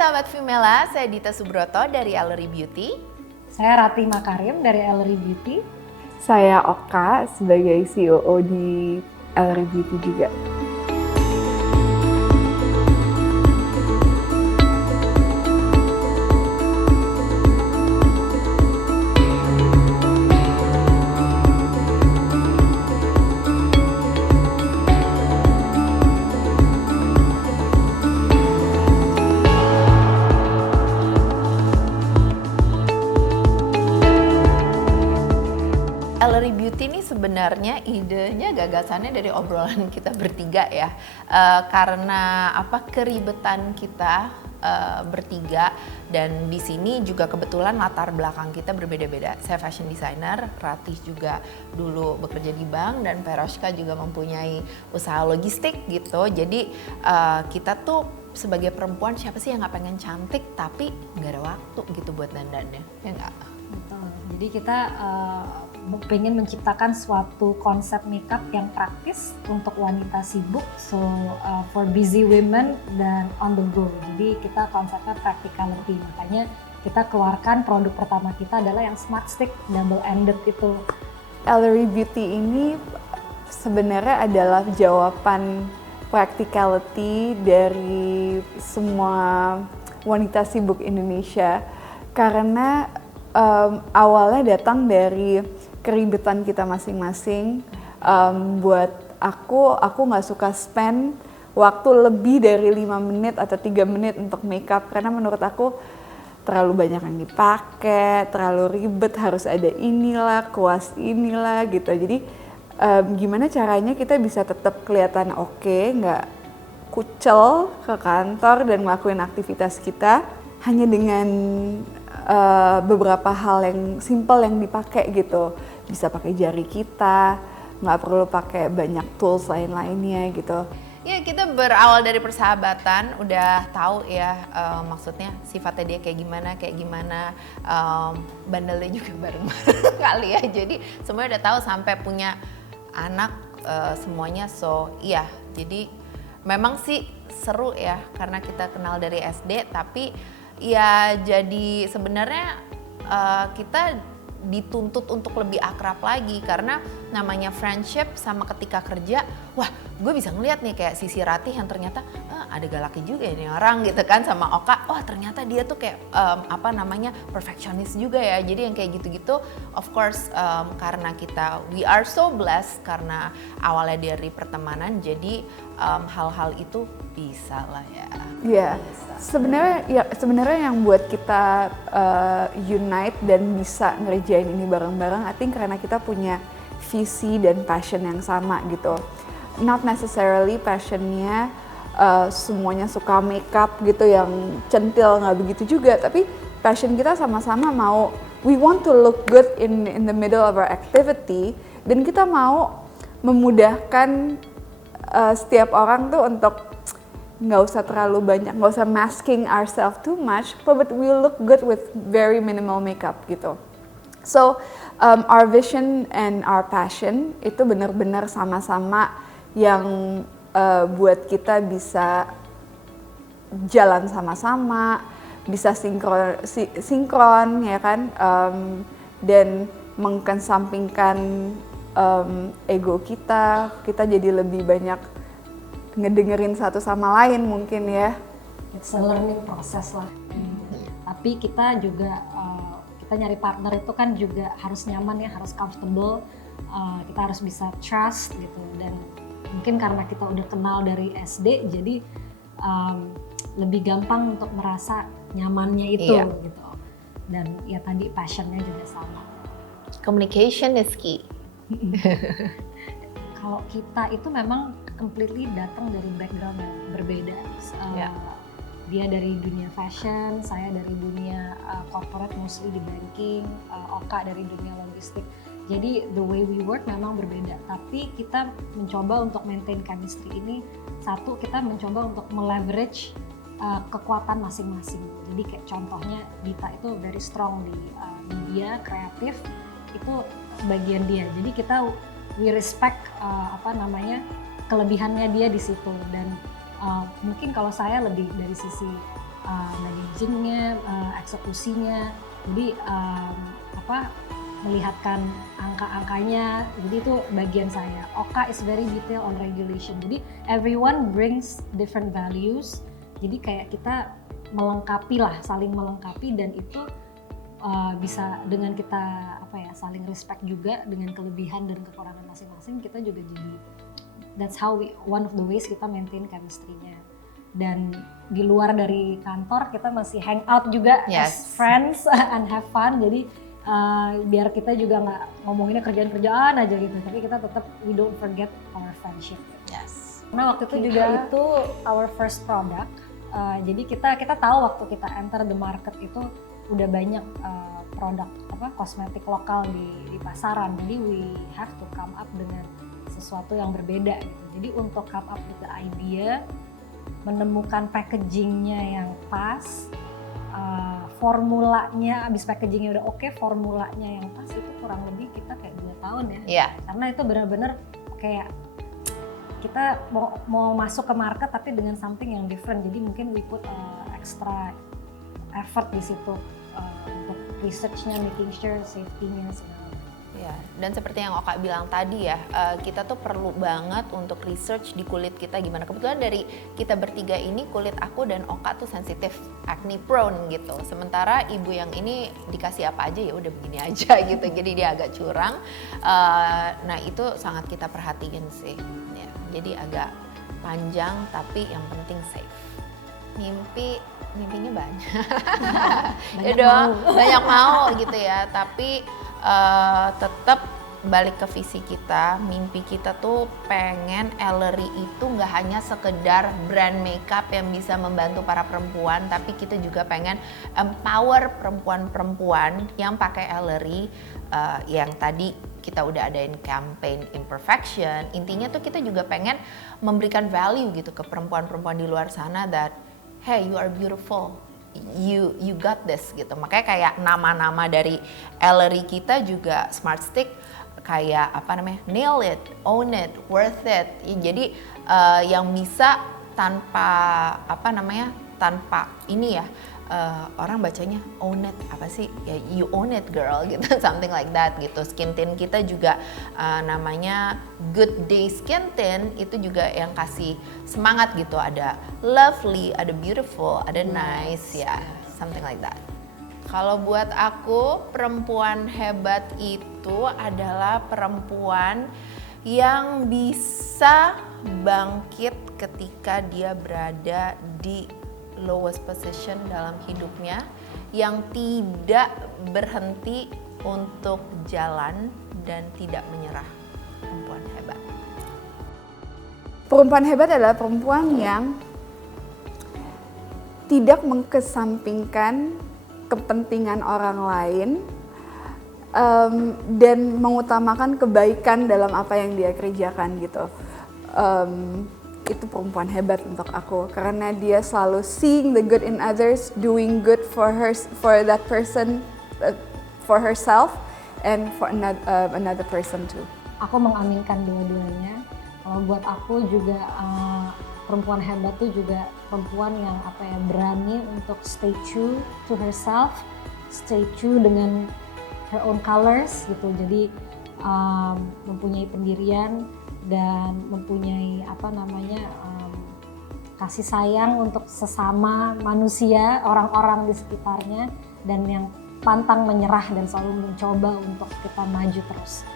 sahabat Vimela, saya Dita Subroto dari Ellery Beauty. Saya Rati Makarim dari Ellery Beauty. Saya Oka sebagai COO di Ellery Beauty juga. Ellery Beauty ini sebenarnya idenya, gagasannya dari obrolan kita bertiga ya. Karena keribetan kita bertiga, dan di sini juga kebetulan latar belakang kita berbeda-beda. Saya fashion designer, Ratih juga dulu bekerja di bank, dan Peroshka juga mempunyai usaha logistik gitu. Jadi kita tuh sebagai perempuan, siapa sih yang nggak pengen cantik tapi nggak ada waktu gitu buat dandannya, ya nggak? Betul. Jadi kita pengen menciptakan suatu konsep makeup yang praktis untuk wanita sibuk, so for busy women dan on the go. Jadi kita konsepnya practicality, makanya kita keluarkan produk pertama kita adalah yang Smart Stick Double Ended itu. Ellery Beauty ini sebenarnya adalah jawaban practicality dari semua wanita sibuk Indonesia, karena awalnya datang dari keribetan kita masing-masing. Buat aku nggak suka spend waktu lebih dari 5 menit atau 3 menit untuk makeup, karena menurut aku terlalu banyak yang dipakai, terlalu ribet, harus ada inilah, kuas inilah gitu. Jadi gimana caranya kita bisa tetap kelihatan oke, nggak kucel ke kantor dan ngelakuin aktivitas kita hanya dengan beberapa hal yang simple yang dipakai gitu. Bisa pakai jari kita, nggak perlu pakai banyak tools lain-lainnya gitu. Ya, kita berawal dari persahabatan, udah tahu ya maksudnya sifatnya dia kayak gimana, bandelnya juga bareng-bareng kali ya. Jadi semuanya udah tahu sampai punya anak semuanya. So iya, jadi memang sih seru ya karena kita kenal dari SD, tapi ya jadi sebenarnya kita dituntut untuk lebih akrab lagi, karena namanya friendship sama ketika kerja, wah gue bisa ngeliat nih kayak sisi Ratih yang ternyata ada galaknya juga ya nih orang gitu kan, sama Oka, wah ternyata dia tuh kayak perfectionist juga ya. Jadi yang kayak gitu-gitu of course karena kita we are so blessed karena awalnya dari pertemanan, jadi hal-hal itu bisa lah ya. Iya, sebenarnya yang buat kita unite dan bisa ngerjain ini bareng-bareng, I think karena kita punya visi dan passion yang sama gitu. Not necessarily passionnya semuanya suka makeup gitu yang centil, nggak begitu juga, tapi passion kita sama-sama mau we want to look good in the middle of our activity, dan kita mau memudahkan setiap orang tuh untuk nggak usah terlalu banyak, nggak usah masking ourselves too much, but we look good with very minimal makeup gitu. So our vision and our passion itu benar-benar sama-sama yang buat kita bisa jalan sama-sama, bisa sinkron ya kan, dan mengkesampingkan ego kita jadi lebih banyak ngedengerin satu sama lain mungkin ya. It's a learning process lah. Tapi kita juga kita nyari partner itu kan juga harus nyaman ya, harus comfortable. Kita harus bisa trust gitu, dan mungkin karena kita udah kenal dari SD, jadi lebih gampang untuk merasa nyamannya itu gitu. Dan ya tadi passionnya juga sama. Communication is key. Kalau kita itu memang completely datang dari background yang berbeda. Dia dari dunia fashion, saya dari dunia corporate, mostly di banking, Oka dari dunia logistik. Jadi the way we work memang berbeda, tapi kita mencoba untuk maintain chemistry ini. Satu, kita mencoba untuk meleverage kekuatan masing-masing. Jadi kayak contohnya Dita itu very strong di media, kreatif, itu bagian dia. Jadi kita we respect kelebihannya dia di situ, dan mungkin kalau saya lebih dari sisi managingnya, eksekusinya. Jadi melihatkan angka-angkanya, jadi itu bagian saya. Oka is very detail on regulation, jadi everyone brings different values, jadi kayak kita melengkapi lah, saling melengkapi, dan itu bisa dengan kita saling respect juga dengan kelebihan dan kekurangan masing-masing, kita juga jadi, that's how one of the ways kita maintain chemistry-nya. Dan di luar dari kantor kita masih hang out juga as friends and have fun, jadi biar kita juga nggak ngomonginnya kerjaan-kerjaan aja gitu, tapi kita tetap we don't forget our friendship. Yes. Nah waktu itu juga itu our first product, jadi kita tahu waktu kita enter the market itu udah banyak produk kosmetik lokal di pasaran, jadi we have to come up dengan sesuatu yang berbeda gitu. Jadi untuk come up with the idea, menemukan packagingnya yang pas, formulanya, abis packagingnya udah oke, formulanya yang pas, itu kurang lebih kita kayak 2 tahun ya. Yeah. Karena itu benar-benar kayak kita mau masuk ke market tapi dengan something yang different. Jadi mungkin we put extra effort di situ untuk researchnya, making sure safety-nya segala. Ya, dan seperti yang Oka bilang tadi ya, kita tuh perlu banget untuk research di kulit kita gimana. Kebetulan dari kita bertiga ini, kulit aku dan Oka tuh sensitif, acne prone gitu. Sementara ibu yang ini dikasih apa aja ya udah begini aja gitu, jadi dia agak curang. Nah itu sangat kita perhatiin sih. Ya, jadi agak panjang tapi yang penting safe. Mimpinya banyak. Banyak mau gitu ya, tapi tetap balik ke visi kita, mimpi kita tuh pengen Ellery itu nggak hanya sekedar brand makeup yang bisa membantu para perempuan, tapi kita juga pengen empower perempuan-perempuan yang pakai Ellery, yang tadi kita udah adain campaign imperfection. Intinya tuh kita juga pengen memberikan value gitu ke perempuan-perempuan di luar sana, that hey, you are beautiful, you got this gitu. Makanya kayak nama-nama dari Ellery kita juga Smart Stick, kayak nail it, own it, worth it. Jadi yang bisa tanpa tanpa ini ya, orang bacanya own it, apa sih ya, you own it girl gitu, something like that gitu. Skin tint kita juga namanya Good Day Skin Tint, itu juga yang kasih semangat gitu, ada lovely, ada beautiful, ada nice ya, something like that. Kalau buat aku, perempuan hebat itu adalah perempuan yang bisa bangkit ketika dia berada di lowest position dalam hidupnya, yang tidak berhenti untuk jalan dan tidak menyerah. Perempuan hebat. Perempuan hebat adalah perempuan yang tidak mengkesampingkan kepentingan orang lain, dan mengutamakan kebaikan dalam apa yang dia kerjakan gitu. Itu perempuan hebat untuk aku, karena dia selalu seeing the good in others, doing good for that person, for herself and for another person too. Aku mengaminkan dua-duanya. Kalau buat aku juga perempuan hebat tuh juga perempuan yang berani untuk stay true to herself, stay true dengan her own colors gitu. Jadi mempunyai pendirian dan mempunyai kasih sayang untuk sesama manusia, orang-orang di sekitarnya, dan yang pantang menyerah dan selalu mencoba untuk kita maju terus.